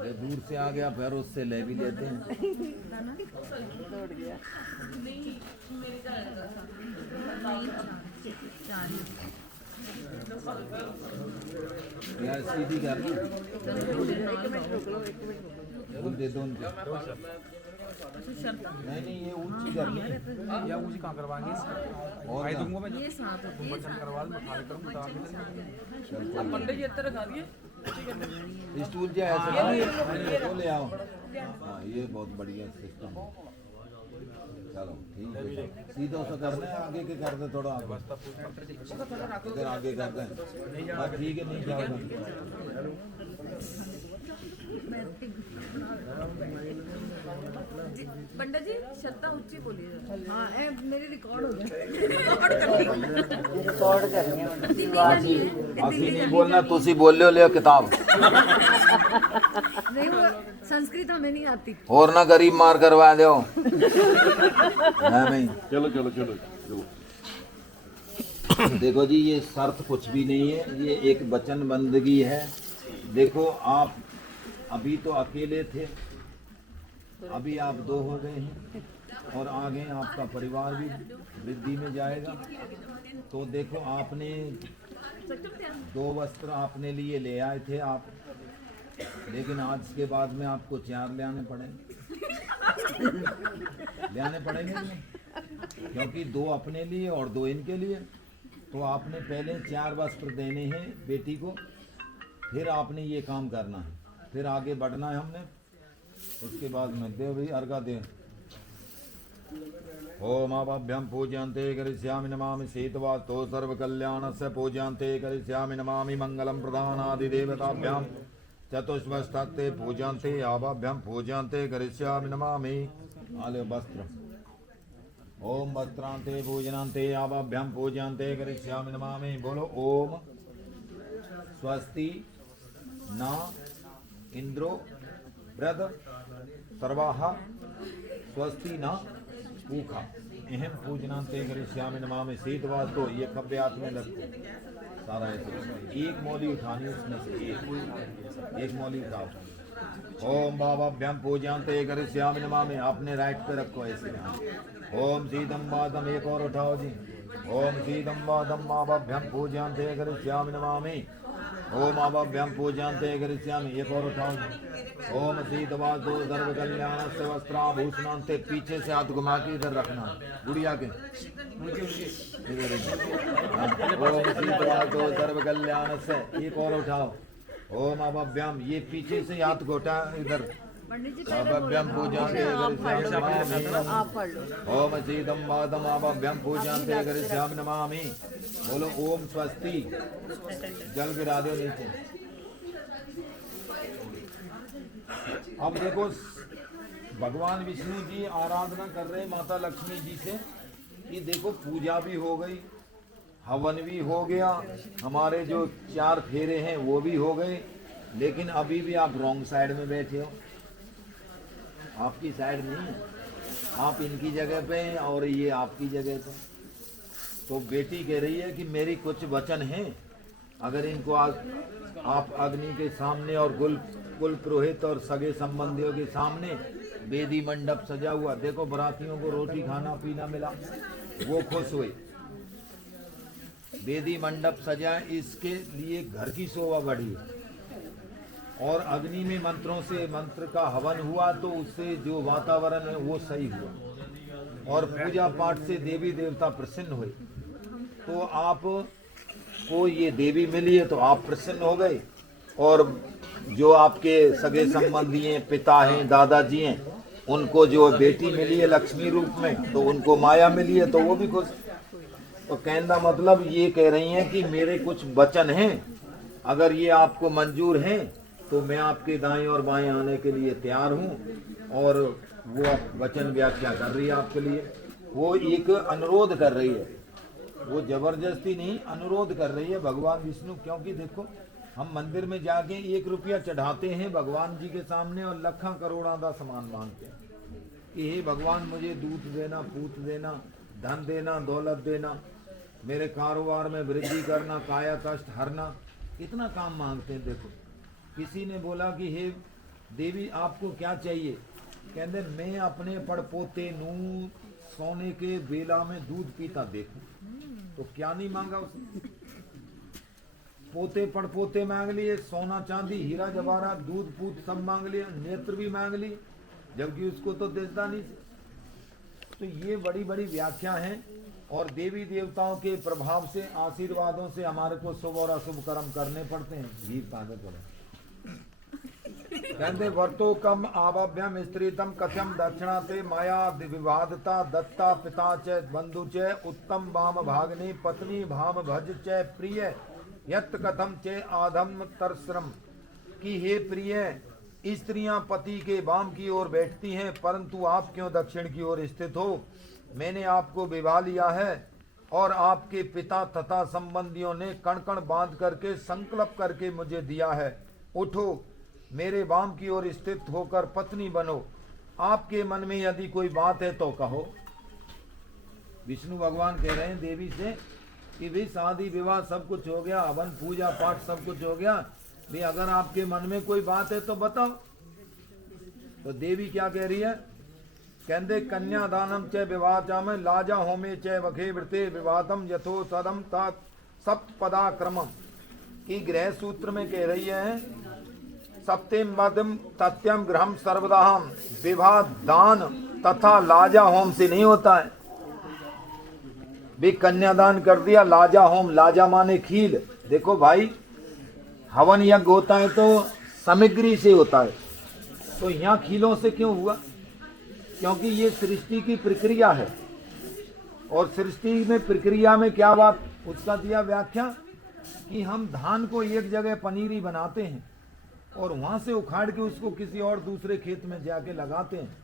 ये दूर से आ गया फिर उससे ले भी लेते हैं। दौड़ गया। यार सीधी कर लो, एक मिनट रुक लो, एक मिनट रुक लो। फूल दे दो उनको। नहीं ये ऊंची करनी है। या ऊँची कहाँ करवाएंगे? और भाई ना। दूंगा मैं वचन करवा लूँ, खाली करूँ बता दीजिए। पंडित जी इतना खा दिए। स्टूल जो है ऐसे वो ले आओ। हाँ ये बहुत बढ़िया सिस्टम है। चलो ठीक है, सीधा सा करना है, आगे के कर दे थोड़ा आगे। इधर आगे कर दे। हाँ ठीक है, नहीं जाओ पंडित जी श्रद्धा उच्ची बोलिए। हाँ मेरी रिकॉर्ड हो गया। रिकॉर्ड करनी है। असली नहीं बोलना, तुसी बोल लो ले किताब। नहीं वो संस्कृत हमें नहीं आती। और ना गरीब मार करवा दो। नहीं चलो चलो चलो चलो। देखो जी ये शर्त कुछ भी नहीं है, ये एक वचन बंदगी है। देखो आप अभी तो अकेले थे, अभी आप दो हो गए हैं और आगे आपका परिवार भी वृद्धि में जाएगा। तो देखो आपने 2 वस्त्र आपने लिए ले आए थे आप, लेकिन आज के बाद में आपको 4 ले आने पड़ेंगे। ले आने पड़ेंगे नहीं? क्योंकि 2 अपने लिए और 2 इनके लिए। तो आपने पहले 4 वस्त्र देने हैं बेटी को, फिर आपने ये काम करना है, फिर आगे बढ़ना है हमने। उसके बाद में दे भाई अर्घा दे। ओम आभ्यम पूजयन्ते करिष्यामि नमामि शीतवातो सर्व कल्याणस्य पूजयन्ते करिष्यामि नमामि मंगलम प्रधानादि देवताभ्याम चतुष्वस्ते पूजयन्ते आभाभ्यम पूजयन्ते करिष्यामि नमामि। आले वस्त्र। ओम वस्त्रांते पूजनांते आभाभ्यम पूजयन्ते करिष्यामि नमामि। बोलो ओम स्वस्ति न इंद्रो वृद सर्वाः स्वस्ति न पूखा। अहम पूजनांते करिष्यामि नमामि शीतवाद। तो ये खब्बे हाथ में रखो सारा ऐसे। एक मौली उठानी उसमें से एक मौली उठाओ। ओम बाबाभ्यम पूजयन्ते करिष्यामि नमामि। आपने राइट पे रखो ऐसे। ओम शीतम वादम एक और उठाओ जी। ओम शीतम वादम बाबाभ्यम पूजयन्ते करिष्यामि नमामि। ओम आभाभ्यम पूजयन्ते करिष्यामि एक और उठाओ। ओम शीतवादो सर्व कल्याणस्य वस्त्राभूषणान्ते। पीछे से हाथ घुमा के इधर रखना गुड़िया के इधर। ओम शीतवादो सर्व कल्याणस्य एक और उठाओ। ओम आभाभ्यम ये पीछे से हाथ घोटा इधर। पंडित जी आभाभ्यम पूजयन्ते करिष्यामि नमामि। आप पढ़ लो। ओम शीतम वादम आभाभ्यम पूजयन्ते करिष्यामि नमामि। बोलो ओम स्वस्ति। जल गिरा दो नीचे। अब देखो भगवान विष्णु जी आराधना कर रहे माता लक्ष्मी जी से कि देखो पूजा भी हो गई, हवन भी हो गया, हमारे जो 4 फेरे हैं वो भी हो गए, लेकिन अभी भी आप रॉन्ग साइड में बैठे हो। आपकी साइड नहीं है, आप इनकी जगह पे हैं और ये आपकी जगह पे। तो बेटी कह रही है कि मेरी कुछ वचन हैं, अगर इनको आप अग्नि के सामने और कुल पुरोहित और सगे संबंधियों के सामने वेदी मंडप सजा हुआ, देखो बरातियों को रोटी खाना पीना मिला, वो खुश हुए। वेदी मंडप सजा, इसके लिए घर की शोभा बढ़ी। और अग्नि में मंत्रों से मंत्र का हवन हुआ तो उससे जो वातावरण है वो सही हुआ, और पूजा पाठ से देवी देवता प्रसन्न हुए। तो आप को ये देवी मिली है तो आप प्रसन्न हो गए, और जो आपके सगे संबंधी हैं, पिता हैं, दादाजी हैं, उनको जो बेटी मिली है लक्ष्मी रूप में तो उनको माया मिली है तो वो भी खुश। तो कहने का मतलब ये कह रही हैं कि मेरे कुछ वचन हैं, अगर ये आपको मंजूर हैं तो मैं आपके दाएं और बाएं आने के लिए तैयार हूँ। और वो वचन व्याख्या कर रही है आपके लिए, वो एक अनुरोध कर रही है, वो जबरदस्ती नहीं, अनुरोध कर रही है भगवान विष्णु। क्योंकि देखो हम मंदिर में जाके 1 रुपया चढ़ाते हैं भगवान जी के सामने और लाखों करोड़ों का सामान मांगते हैं कि हे भगवान मुझे दूध देना, पूत देना, धन देना, दौलत देना, मेरे कारोबार में वृद्धि करना, काया कष्ट हरना, इतना काम मांगते हैं। देखो किसी ने बोला कि हे देवी आपको क्या चाहिए? कहते मैं अपने पड़पोते नू सोने के बेला में दूध पीता देखूं। तो क्या नहीं मांगा उसने? पोते पड़पोते मांग लिए, सोना चांदी हीरा जवाहरात दूध पूत सब मांग लिया, नेत्र भी मांग ली, जबकि उसको तो दिखता नहीं। तो ये बड़ी बड़ी व्याख्या हैं और देवी देवताओं के प्रभाव से आशीर्वादों से हमारे को शुभ और अशुभ कर्म करने पड़ते हैं। भी पागल पड़े कहते वर्तो कम आवाभ्यम स्त्रीतम कथम दक्षिणाते माया विवादता दत्ता पिता च बंधु च उत्तम वाम भागनी पत्नी भाम भज च प्रिय यत कथम च आधम तरश्रम। की हे प्रिय, स्त्रियां पति के वाम की ओर बैठती हैं, परंतु आप क्यों दक्षिण की ओर स्थित हो? मैंने आपको विवाह लिया है और आपके पिता तथा संबंधियों ने कण कण बांध करके संकल्प करके मुझे दिया है। उठो, मेरे वाम की ओर स्थित होकर पत्नी बनो। आपके मन में यदि कोई बात है तो कहो। विष्णु भगवान कह रहे हैं देवी से कि भाई शादी विवाह सब कुछ हो गया, हवन पूजा पाठ सब कुछ हो गया, भाई अगर आपके मन में कोई बात है तो बताओ। तो देवी क्या कह रही है? कहते कन्यादानम च विवाचाम लाजा होमे च वखे वृते विवादम यथो सदम सप्तपदाक्रमम। की गृह सूत्र में कह रही है सप्तम पदम तत्यम ग्रहम सर्वदाहम। विवाह दान तथा लाजा होम से नहीं होता है। भी कन्यादान कर दिया, लाजा होम, लाजा माने खील। देखो भाई, हवन यज्ञ होता है तो सामग्री से होता है, तो यहाँ खीलों से क्यों हुआ? क्योंकि ये सृष्टि की प्रक्रिया है और सृष्टि में प्रक्रिया में क्या बात उसका दिया व्याख्या कि हम धान को एक जगह पनीरी बनाते हैं और वहां से उखाड़ के उसको किसी और दूसरे खेत में जाके लगाते हैं,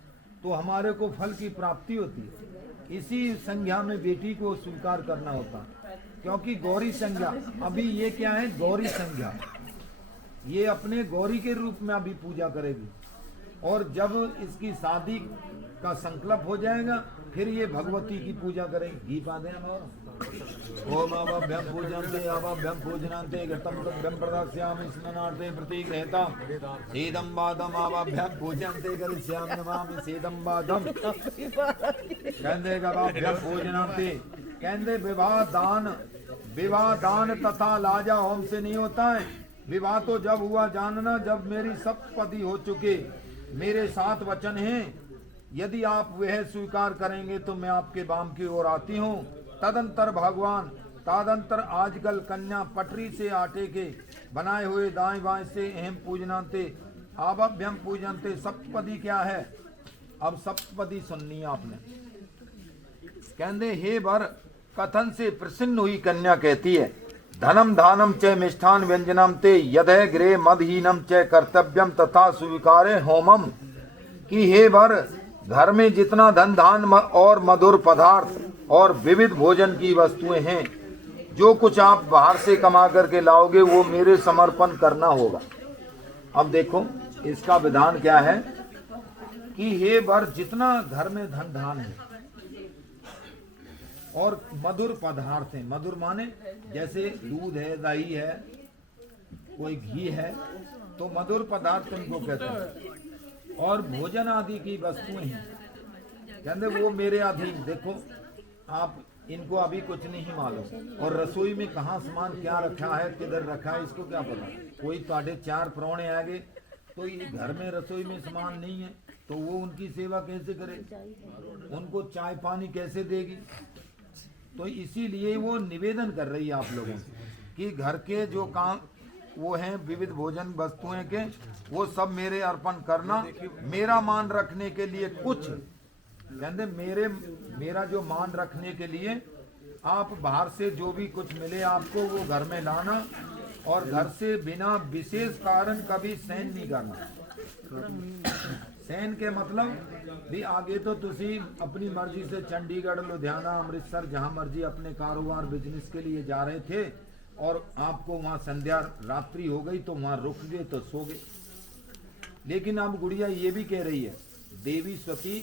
तो हमारे को फल की प्राप्ति होती है। इसी संज्ञा में बेटी को स्वीकार करना होता है, क्योंकि गौरी संज्ञा, अभी ये क्या है? गौरी संज्ञा, ये अपने गौरी के रूप में अभी पूजा करेगी और जब इसकी शादी का संकल्प हो जाएगा फिर ये भगवती की पूजा करेगी। घी पा दें ओम आवाभ्यम पूजन्ते आवाभ्यम पूजनान्ते घटम तद्भ्यम प्रदास्यामि स्नानार्थे प्रतिगृहीता सीदं बादम आवाभ्यम पूजन्ते करिष्यामि नमामि सीदं बादम। कहते आवाभ्यम पूजनान्ते, कहते विवाह दान तथा लाजा होम से नहीं होता है। विवाह तो जब हुआ जानना जब मेरी सप्तपदी हो चुके, मेरे 7 वचन हैं, यदि आप वह स्वीकार करेंगे तो मैं आपके वाम की ओर आती हूँ। तदंतर भगवान, तदंतर आजकल कन्या पटरी से आटे के बनाए हुए दाएं बाएं से अहम पूजनाते आवाभ्यम पूजनते। सप्तपदी क्या है? अब सप्तपदी सुननी आपने। कहते हे वर, कथन से प्रसन्न हुई कन्या कहती है धनम दानम च मिष्ठान व्यंजनम ते यदह गृह मदहीनम च कर्तव्यम तथा स्वीकारे होमम। कि हे वर, घर में जितना धन धान और मधुर पदार्थ और विविध भोजन की वस्तुएं हैं, जो कुछ आप बाहर से कमा करके लाओगे वो मेरे समर्पण करना होगा। अब देखो इसका विधान क्या है कि हे वर, जितना घर में धन धान है और मधुर पदार्थ है, मधुर माने जैसे दूध है, दही है, कोई घी है, तो मधुर पदार्थ उनको कहते हैं, और भोजन आदि की वस्तुएं हैं, कहते वो मेरे अधीन। देखो आप इनको अभी कुछ नहीं मालूम, और रसोई में कहाँ सामान क्या रखा है, किधर रखा है, इसको क्या पता। कोई साढ़े 4 प्राहुणे आ गए तो ये घर में रसोई में सामान नहीं है तो वो उनकी सेवा कैसे करे, उनको चाय पानी कैसे देगी। तो इसीलिए वो निवेदन कर रही है आप लोगों से कि घर के जो काम वो हैं विविध भोजन वस्तुएं के, वो सब मेरे अर्पण करना। मेरा मान रखने के लिए कुछ, कहते मेरा जो मान रखने के लिए आप बाहर से जो भी कुछ मिले आपको वो घर में लाना, और घर से बिना विशेष कारण कभी सहन नहीं करना। सहन के मतलब भी आगे तो तुसी अपनी मर्जी से चंडीगढ़, लुधियाना, अमृतसर, जहां मर्जी अपने कारोबार बिजनेस के लिए जा रहे थे और आपको वहां संध्या रात्रि हो गई तो वहां रुक गए तो सो गए। लेकिन अब गुड़िया ये भी कह रही है, देवी सती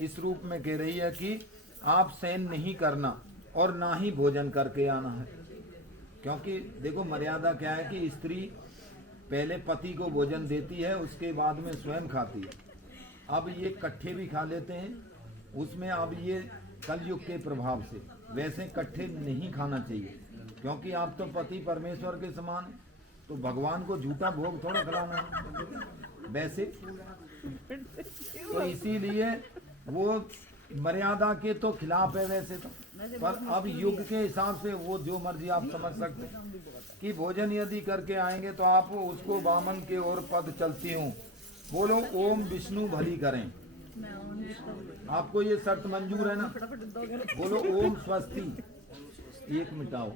इस रूप में कह रही है कि आप सहन नहीं करना और ना ही भोजन करके आना है। क्योंकि देखो मर्यादा क्या है कि स्त्री पहले पति को भोजन देती है, उसके बाद में स्वयं खाती है। अब ये इकट्ठे भी खा लेते हैं उसमें। अब ये कलयुग के प्रभाव से वैसे इकट्ठे नहीं खाना चाहिए, क्योंकि आप तो पति परमेश्वर के समान, तो भगवान को झूठा भोग थोड़ा खिलाना है वैसे। तो इसीलिए वो मर्यादा के तो खिलाफ है वैसे तो, पर अब युग के हिसाब से वो जो मर्जी आप समझ सकते हैं कि भोजन यदि करके आएंगे तो आप उसको वामन के ओर पद चलती हूँ, बोलो ओम विष्णु भली करें। आपको ये शर्त मंजूर है ना? बोलो ओम स्वस्ति। एक मिटाओ,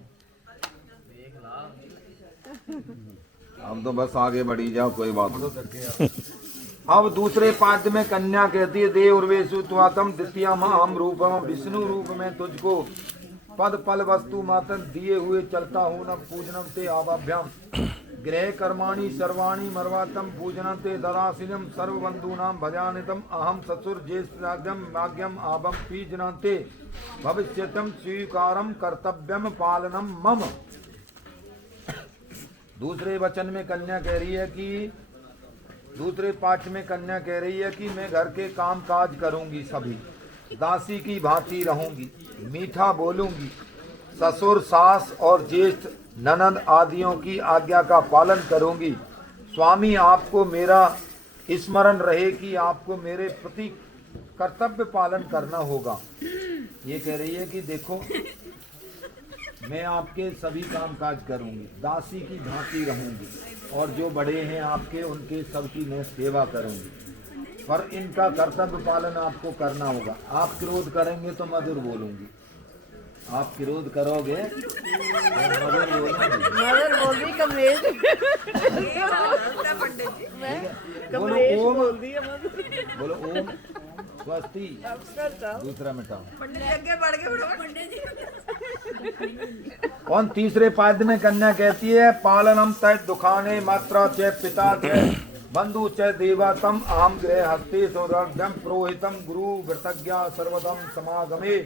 अब तो बस आगे बढ़ी जाओ, कोई बात नहीं। अब दूसरे पाद में कन्या कहती है देव उर्वेशु त्वातम द्वितीय हम रूपम, विष्णु रूप में तुझको पद पल वस्तु मातन दिए हुए चलता हूँ न पूजनम ते आवाभ्याम, गृह कर्माणि सर्वाणि मर्वातम पूजनम ते दरासिनम सर्वबंधूनाम भजानितम अहम ससुर ज्येष्ठाग्यम माग्यम आबम पीजनते भविष्यतम स्वीकारम कर्तव्यम पालनम मम। दूसरे वचन में कन्या कह रही है कि दूसरे पाठ में कन्या कह रही है कि मैं घर के काम काज करूंगी, सभी दासी की भांति रहूंगी, मीठा बोलूंगी, ससुर सास और ज्येष्ठ ननद आदियों की आज्ञा का पालन करूंगी। स्वामी आपको मेरा स्मरण रहे कि आपको मेरे प्रति कर्तव्य पालन करना होगा। ये कह रही है कि देखो मैं आपके सभी काम काज करूंगी, दासी की भांति रहूंगी, और जो बड़े हैं आपके उनके सबकी मैं सेवा करूंगी, पर इनका कर्तव्य पालन आपको करना होगा। आप क्रोध करेंगे तो मधुर बोलूंगी, आप क्रोध करोगे तो मधुर बोलूंगी। मदर बोल रही कमलेश, बोलो ओम, बोलो ओम स्वस्ति। दूसरा मिटाओ। और तीसरे पाद में कन्या कहती है पालनम तय दुखाने मात्रा च पिता च बंधु च देवातम अहम गृह हस्ते सौरभ्यम पुरोहितम गुरु भृतज्ञा सर्वदम समागमे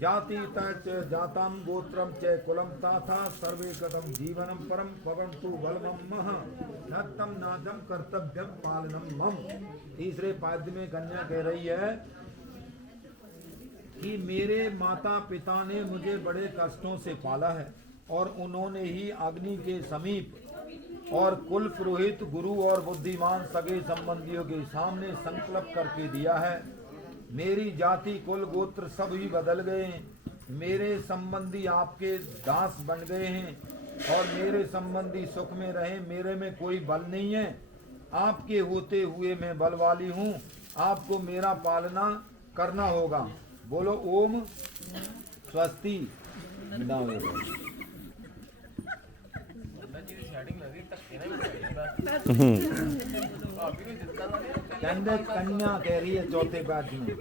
जाति च जातम गोत्रम च कुलम ताथा सर्वे कदम जीवनम परम पवम तु बलमम मह नत्तम नादम कर्तव्यम पालनम मम। तीसरे पाद में कन्या कह रही है कि मेरे माता पिता ने मुझे बड़े कष्टों से पाला है, और उन्होंने ही अग्नि के समीप और कुल पुरोहित गुरु और बुद्धिमान सगे संबंधियों के सामने संकल्प करके दिया है। मेरी जाति कुल गोत्र सब ही बदल गए हैं, मेरे संबंधी आपके दास बन गए हैं, और मेरे संबंधी सुख में रहे, मेरे में कोई बल नहीं है, आपके होते हुए मैं बल वाली हूँ, आपको मेरा पालना करना होगा। बोलो ओम स्वस्ति। कन्या कह रही है चौथे पाठ में,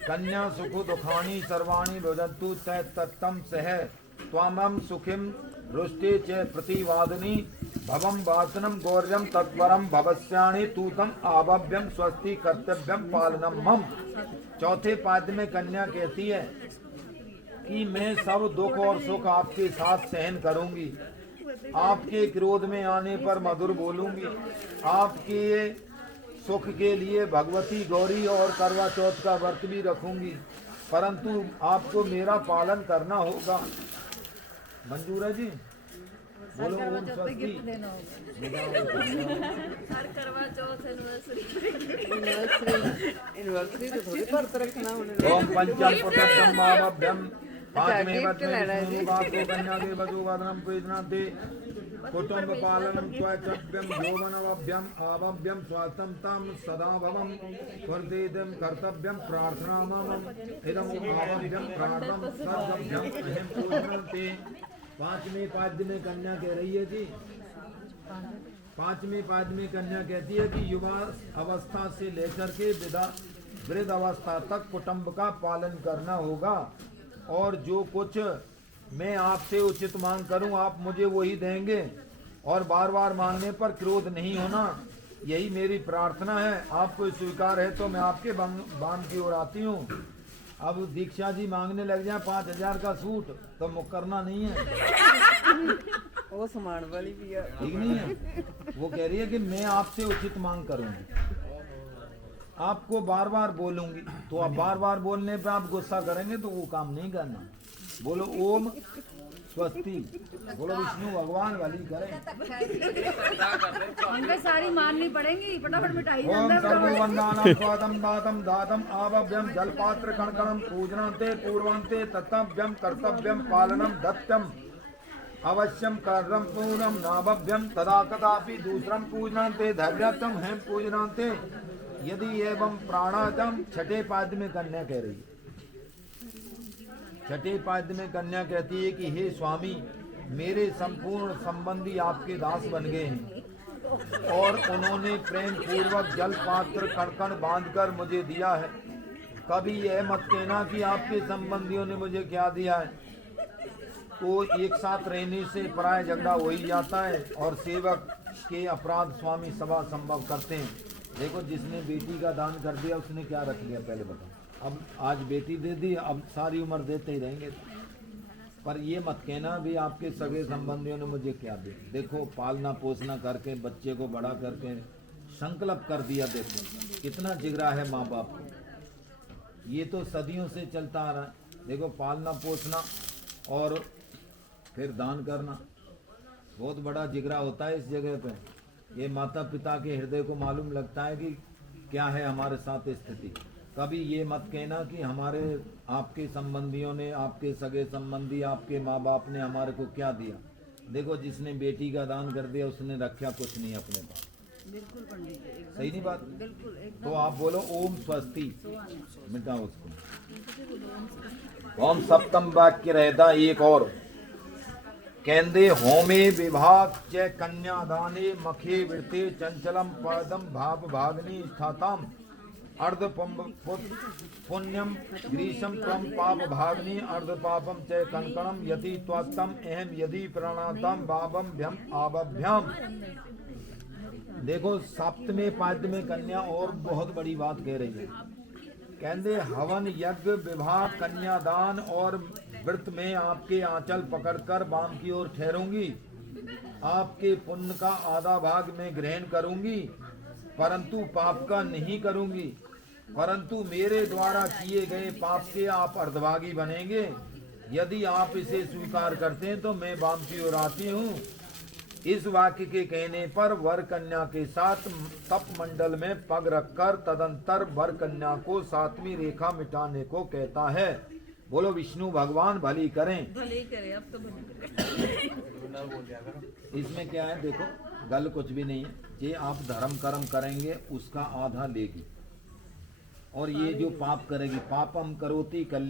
कन्या सुखो दुखानी सर्वाणी रुदन्तु तय तत्तम सह त्वामम सुखिम रुष्टे च प्रतिवादनी भवम वासनम गौर्यम तत्परम भवस्याणि तूतम आभव्यम स्वस्ति कर्तव्यम पालनम मम। चौथे पाद में कन्या कहती है कि मैं सब दुख और सुख आपके साथ सहन करूंगी, आपके क्रोध में आने पर मधुर बोलूंगी, आपके सुख के लिए भगवती गौरी और करवा चौथ का व्रत भी रखूंगी, परंतु आपको मेरा पालन करना होगा। मंजूर है जी? बोलो ओम स्वस्ति। हर करवा चौथ एनिवर्सरी तो थोड़ी व्रत रखना उन्होंने। ओम पंचम पुटम भावभ्यम पांचवें पद्मे बात को कन्या के वधु वदनम पूजनाते कुटुंब पालनम त्वचभ्यम यौवनवभ्यम आभव्यम स्वास्थ्यम तम सदा भवम वर्धेदम कर्तव्यम प्रार्थना मम इदम आभव्यम प्रार्थम सर्वभ्यम अहम पूजनते। पांचवें पाद में कन्या कह रही है जी, पांचवें पाद में कन्या कहती है कि युवा अवस्था से लेकर के वृद्ध अवस्था तक कुटुंब का पालन करना होगा, और जो कुछ मैं आपसे उचित मांग करूं आप मुझे वही देंगे, और बार बार मांगने पर क्रोध नहीं होना, यही मेरी प्रार्थना है। आपको स्वीकार है तो मैं आपके बांध की ओर आती हूँ। अब दीक्षा जी मांगने लग जाए 5000 का सूट तो मुकरना नहीं है। वो समान वाली भी है। ठीक नहीं है। वो कह रही है कि मैं आपसे उचित मांग करूंगी, आपको बार बार बोलूंगी, तो आप बार बार बोलने पे आप गुस्सा करेंगे तो वो काम नहीं करना। बोलो ओम स्वस्ति, बोलो विष्णु भगवान वाली करें। उनपे सारी माननी पड़ेंगी, फटाफट मिटाई ओम अंदर सर्ववंदनानां स्वादं दातं दातं आवभ्यं जलपात्र कणकणं पूजनान्ते पूर्वान्ते तत्तव्यं कर्तव्यं पालनं दत्यम् अवश्यम कर्म पूर्णम नाभव्यम तदा कदापि दूसरं पूजनान्ते धैर्यत्वं हेम पूजनान्ते यदि एवं प्राणातम। छठे पाद में कन्या कह रही है, छठे पाद में कन्या कहती है कि हे स्वामी, मेरे संपूर्ण संबंधी आपके दास बन गए हैं और उन्होंने प्रेम पूर्वक जल पात्र कणकण बांधकर मुझे दिया है। कभी यह मत कहना कि आपके संबंधियों ने मुझे क्या दिया है। तो एक साथ रहने से पराया झगड़ा हो ही जाता है और सेवक के अपराध स्वामी सभा संभव करते हैं। देखो, जिसने बेटी का दान कर दिया उसने क्या रख लिया पहले बताओ। अब आज बेटी दे दी, अब सारी उम्र देते ही रहेंगे। पर ये मत कहना भी आपके सगे संबंधियों ने मुझे क्या दिया। देखो, पालना पोसना करके बच्चे को बड़ा करके संकल्प कर दिया। देखो कितना जिगरा है माँ बाप को, ये तो सदियों से चलता आ रहा है। देखो, पालना पोसना और फिर दान करना बहुत बड़ा जिगरा होता है इस जगह पे। ये माता पिता के हृदय को मालूम लगता है कि क्या है हमारे साथ स्थिति। कभी ये मत कहना कि हमारे आपके संबंधियों ने, आपके सगे संबंधी, आपके माँ बाप ने हमारे को क्या दिया। देखो, जिसने बेटी का दान कर दिया उसने रखा कुछ नहीं अपने पास। बिल्कुल पंडित जी, एकदम सही नहीं बात? बिल्कुल एकदम। तो आप बोलो ओम स्वस्ति, मिटाओ उसको। ओम सप्तम वाक्य रहता एक और कहते होमे विभाग च कन्यादाने मखे वृते चंचलम पदम भाव भागनी स्थातम अर्ध पुण्यम ग्रीशम तम पाप भागनी अर्ध पापम च कणकणम यदि त्वत्तम अहम यदि प्रणातम बाबम भ्यम आवभ्यम। देखो, सप्तमे पाद में कन्या और बहुत बड़ी बात कह रही है। कहते हवन यज्ञ विवाह कन्यादान और व्रत में आपके आंचल पकड़कर बाम की ओर ठहरूंगी। आपके पुण्य का आधा भाग मैं ग्रहण करूंगी, परंतु पाप का नहीं करूंगी। परंतु मेरे द्वारा किए गए पाप के आप अर्धभागी बनेंगे। यदि आप इसे स्वीकार करते हैं तो मैं बाम की ओर आती हूँ। इस वाक्य के कहने पर वर कन्या के साथ तप मंडल में पग रखकर तदंतर वर कन्या को सातवीं रेखा मिटाने को कहता है। बोलो विष्णु भगवान भली करें। भले ही करे, अब तो भले करे। इसमें क्या है, देखो गल कुछ भी नहीं है। ये आप धर्म कर्म करेंगे उसका आधा लेगी, और ये जो पाप करेगी पापम करोति कल्याण